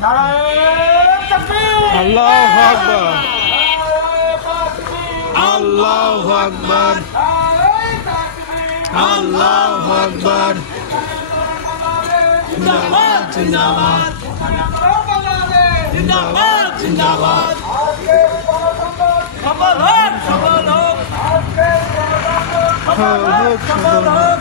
আল্লাহু আকবার, আল্লাহু আকবার, আল্লাহু আকবার। জিন্দাবাদ জিন্দাবাদ জিন্দাবাদ জিন্দাবাদ। সফল হোক সফল হোক সফল হোক।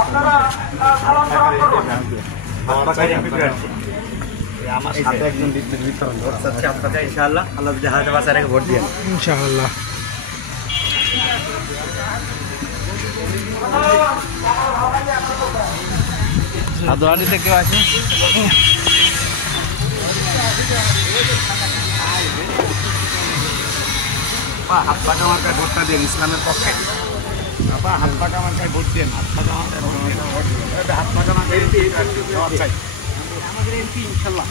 আপনারা সালাম করুন। আমার সাথে একজন বিতরণ করছে আপনাদের, ইনশাআল্লাহ আল্লাহ যদি হাতে বাঁচায় রেখে ভোট দিয়ে ইনশাআল্লাহ। আদোয়ারিতে কেউ আছে? হাত পাকা মার্কায় ভোটটা দিন ইসলামের পক্ষে। হাত পাকা মার্কায় ভোট দিন, হাত পাকা মার্কায় ভোট দিন, হাত পাকা মার্কায় আমাদের এমপি ইনশাআল্লাহ।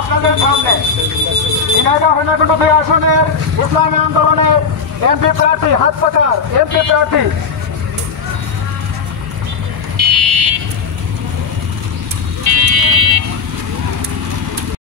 আপনাদের সামনে ঝিনাইদহ হরিণাকুণ্ড 2 আসনের ইসলামী আন্দোলনের এমপি প্রার্থী, হাত পাকার এমপি প্রার্থী